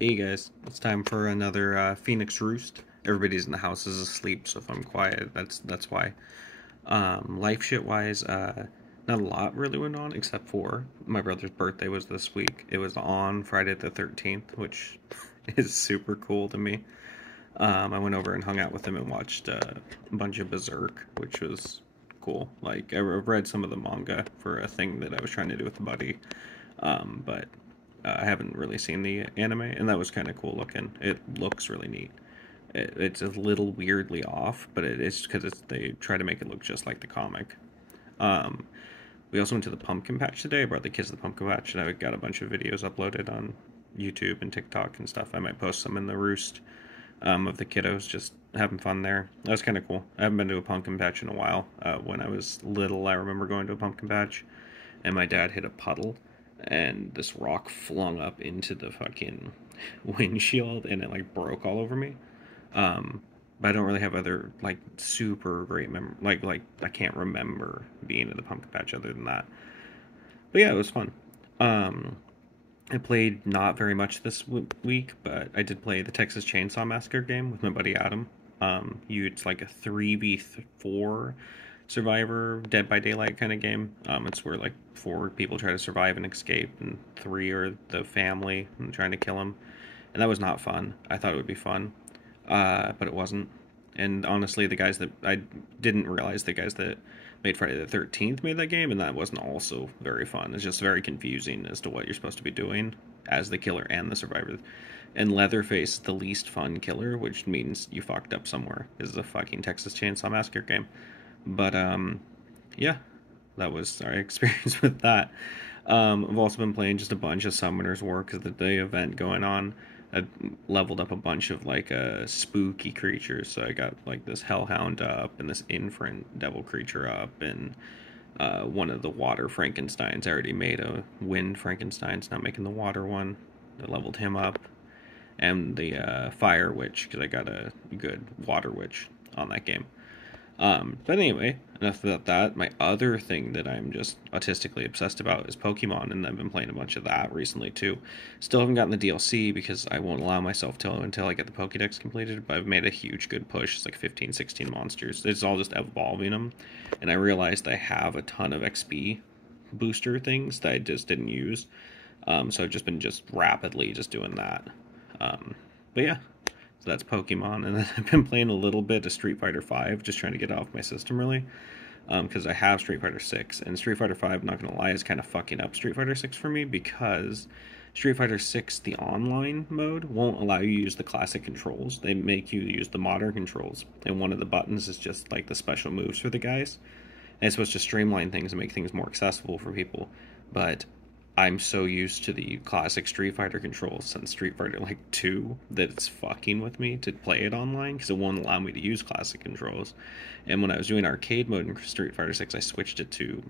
Hey guys, it's time for another Phoenix Roost. Everybody's in the house is asleep, so if I'm quiet, that's why. Life shit wise, not a lot really went on except for my brother's birthday was this week. It was on Friday the 13th, which is super cool to me. I went over and hung out with him and watched a bunch of Berserk, which was cool. Like, I read some of the manga for a thing that I was trying to do with a buddy, but I haven't really seen the anime, and that was kind of cool looking. It looks really neat. It's a little weirdly off, but it is because they try to make it look just like the comic. Um, we also went to the pumpkin patch today. I brought the kids to the pumpkin patch, and I got a bunch of videos uploaded on YouTube and TikTok and stuff. I might post some in the roost of the kiddos just having fun there. That was kind of cool. I haven't been to a pumpkin patch in a while. When I was little, I remember going to a pumpkin patch, and my dad hit a puddle, and this rock flung up into the fucking windshield, and it like broke all over me. But I don't really have other like super great like I can't remember being at the pumpkin patch other than that. But yeah, it was fun. Um, I played not very much this week, but I did play the Texas Chainsaw Massacre game with my buddy Adam. It's like a 3v4 survivor Dead by Daylight kind of game. It's where like four people try to survive and escape, and three are the family and trying to kill them. And that was not fun. I thought it would be fun, but it wasn't. And honestly, I didn't realize the guys that made Friday the 13th made that game, and that wasn't also very fun. It's just very confusing as to what you're supposed to be doing as the killer and the survivor. And Leatherface, the least fun killer, which means you fucked up somewhere. This is a fucking Texas Chainsaw Massacre game. But yeah, that was our experience with that. I've also been playing just a bunch of Summoner's War because the event going on. I leveled up a bunch of like spooky creatures, so I got like this Hellhound up and this Infernal Devil creature up, and one of the water Frankensteins. I already made a wind Frankenstein's, now making the water one. I leveled him up, and the fire witch because I got a good water witch on that game. But anyway, enough about that. My other thing that I'm just autistically obsessed about is Pokemon, and I've been playing a bunch of that recently too. Still haven't gotten the DLC because I won't allow myself to until I get the Pokédex completed, but I've made a huge good push. It's like 15, 16 monsters. It's all just evolving them, and I realized I have a ton of XP booster things that I just didn't use. So I've just been rapidly just doing that. But yeah, so that's Pokemon, and then I've been playing a little bit of Street Fighter V, just trying to get it off my system, really. Because I have Street Fighter 6, and Street Fighter 5, not gonna lie, is kind of fucking up Street Fighter 6 for me, because Street Fighter 6, the online mode, won't allow you to use the classic controls. They make you use the modern controls, and one of the buttons is just like the special moves for the guys. And it's supposed to streamline things and make things more accessible for people, but I'm so used to the classic Street Fighter controls since Street Fighter like 2 that it's fucking with me to play it online because it won't allow me to use classic controls. And when I was doing arcade mode in Street Fighter 6, I switched it to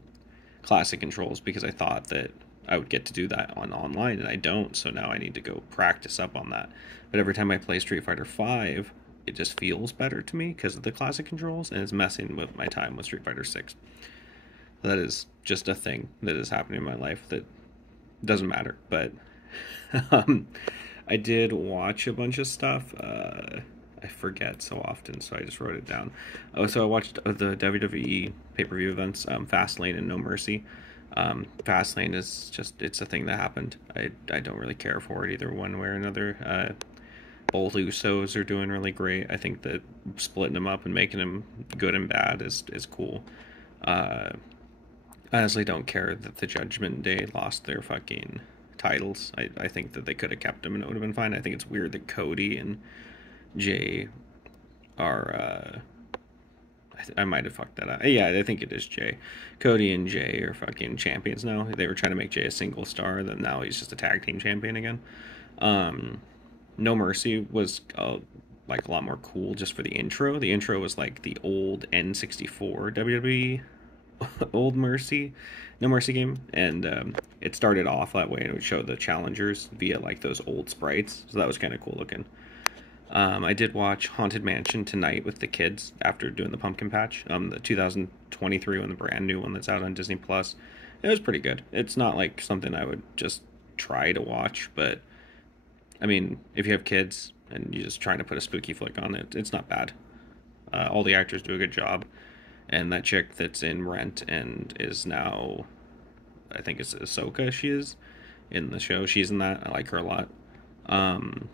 classic controls because I thought that I would get to do that on online, and I don't. So now I need to go practice up on that. But every time I play Street Fighter 5, it just feels better to me because of the classic controls, and it's messing with my time with Street Fighter 6. That is just a thing that is happening in my life that doesn't matter, but I did watch a bunch of stuff. I forget so often, so I just wrote it down. Oh, so I watched the WWE pay-per-view events, Fastlane and No Mercy. Fastlane is just, it's a thing that happened. I don't really care for it either one way or another. Both Usos are doing really great. I think that splitting them up and making them good and bad is cool. I honestly don't care that the Judgment Day lost their fucking titles. I think that they could have kept them and it would have been fine. I think it's weird that Cody and Jay are, I might have fucked that up. Yeah, I think it is Jay. Cody and Jay are fucking champions now. They were trying to make Jay a single star, then now he's just a tag team champion again. No Mercy was like a lot more cool just for the intro. The intro was like the old N64 WWE old Mercy, No Mercy game, and it started off that way, and it would show the challengers via like those old sprites, so that was kind of cool looking. I did watch Haunted Mansion tonight with the kids after doing the pumpkin patch, the 2023 one, the brand new one that's out on Disney Plus. It was pretty good. It's not like something I would just try to watch, but I mean, if you have kids and you're just trying to put a spooky flick on it, it's not bad. All the actors do a good job, and that chick that's in Rent and is now, I think it's Ahsoka. She is in the show. She's in that. I like her a lot. Um,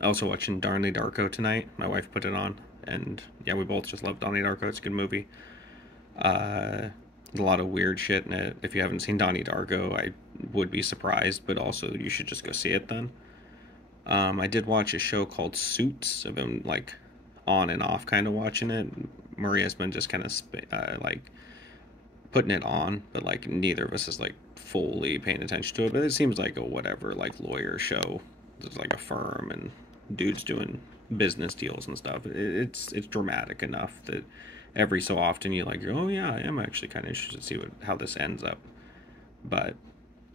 I also watching Donnie Darko tonight. My wife put it on, and yeah, we both just love Donnie Darko. It's a good movie. Uh, a lot of weird shit in it. If you haven't seen Donnie Darko, I would be surprised, but also you should just go see it then. I did watch a show called Suits. I've been like on and off kind of watching it. Maria's been just kind of like putting it on, but like neither of us is like fully paying attention to it. But it seems like a whatever like lawyer show. There's like a firm and dudes doing business deals and stuff. It's dramatic enough that every so often you like, oh yeah, I am actually kind of interested to see how this ends up. But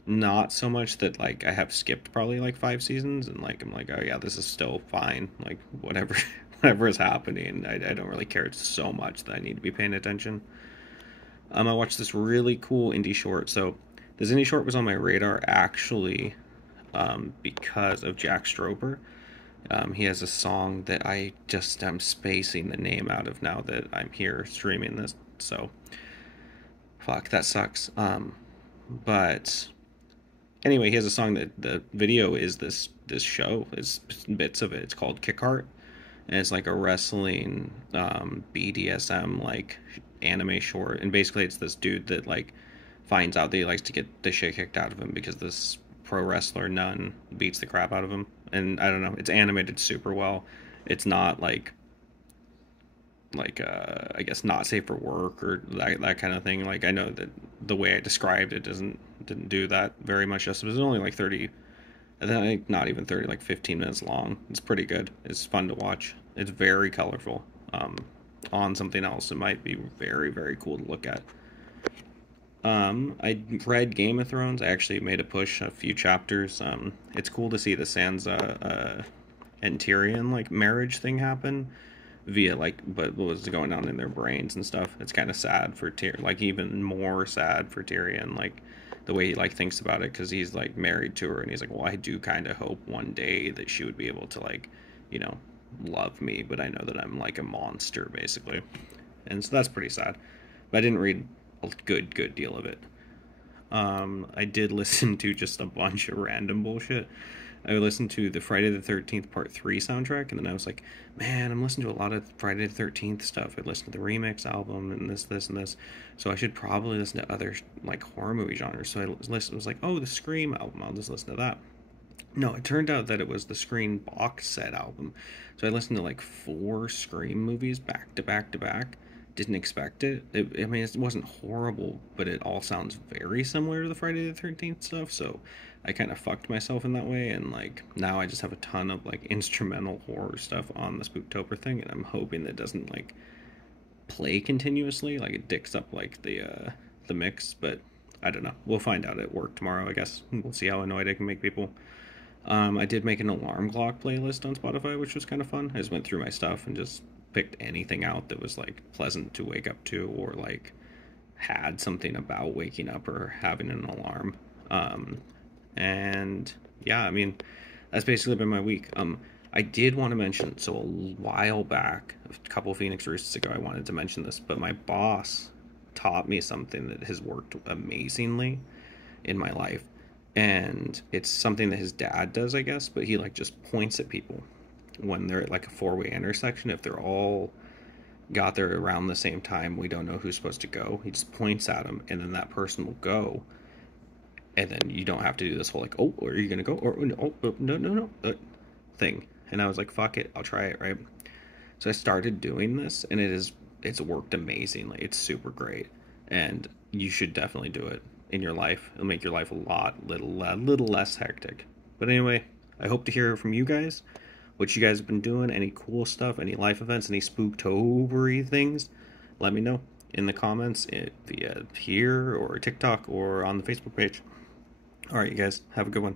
not so much that like I have skipped probably like 5 seasons and like I'm like, oh yeah, this is still fine. Like whatever whatever is happening, I don't really care so much that I need to be paying attention. I watched this really cool indie short. So this indie short was on my radar actually, because of Jack Stroper. He has a song that I just am spacing the name out of now that I'm here streaming this. So fuck, that sucks. But anyway, he has a song that the video is this show. It's bits of it. It's called Kick Heart, and it's like a wrestling BDSM like anime short. And basically, it's this dude that like finds out that he likes to get the shit kicked out of him because this pro wrestler nun beats the crap out of him. And I don't know, it's animated super well. It's not like I guess not safe for work or that kind of thing. Like I know that the way I described it didn't do that very much justice. It was only like 30, I think not even 30, like 15 minutes long. It's pretty good. It's fun to watch. It's very colorful. On something else, it might be very very cool to look at. I read Game of Thrones. I actually made a push a few chapters. It's cool to see the Sansa and Tyrion like marriage thing happen via like but what was going on in their brains and stuff. It's kind of sad for Tyrion, like even more sad for Tyrion, like the way he like thinks about it because he's like married to her and he's like, well, I do kind of hope one day that she would be able to like, you know, love me, but I know that I'm like a monster basically, and so that's pretty sad. But I didn't read a good deal of it. I did listen to just a bunch of random bullshit. I listened to the Friday the 13th Part 3 soundtrack, and then I was like, man, I'm listening to a lot of Friday the 13th stuff. I listened to the remix album and this, and this. So I should probably listen to other, like, horror movie genres. So I was like, oh, the Scream album, I'll just listen to that. No, it turned out that it was the Scream box set album. So I listened to, like, 4 Scream movies back to back to back. Didn't expect it. I mean, it wasn't horrible, but it all sounds very similar to the Friday the 13th stuff, so I kind of fucked myself in that way, and like now I just have a ton of like instrumental horror stuff on the Spooktober thing, and I'm hoping that it doesn't like play continuously, like it dicks up like the mix, but I don't know. We'll find out at work tomorrow, I guess. We'll see how annoyed I can make people. I did make an alarm clock playlist on Spotify, which was kind of fun. I just went through my stuff and just picked anything out that was like pleasant to wake up to or like had something about waking up or having an alarm. And yeah, I mean, that's basically been my week. I did want to mention, so a while back, a couple of Phoenix Roosters ago, I wanted to mention this, but my boss taught me something that has worked amazingly in my life. And it's something that his dad does, I guess, but he like just points at people when they're at like a four-way intersection. If they're all got there around the same time, we don't know who's supposed to go. He just points at them, and then that person will go. And then you don't have to do this whole like, oh, are you gonna go? Or oh, no, thing. And I was like, fuck it, I'll try it, right? So I started doing this, and it's worked amazingly. It's super great, and you should definitely do it in your life. It'll make your life a little less hectic. But anyway, I hope to hear from you guys. What you guys have been doing, any cool stuff, any life events, any spooktobery things, let me know in the comments via here or TikTok or on the Facebook page. Alright, you guys, have a good one.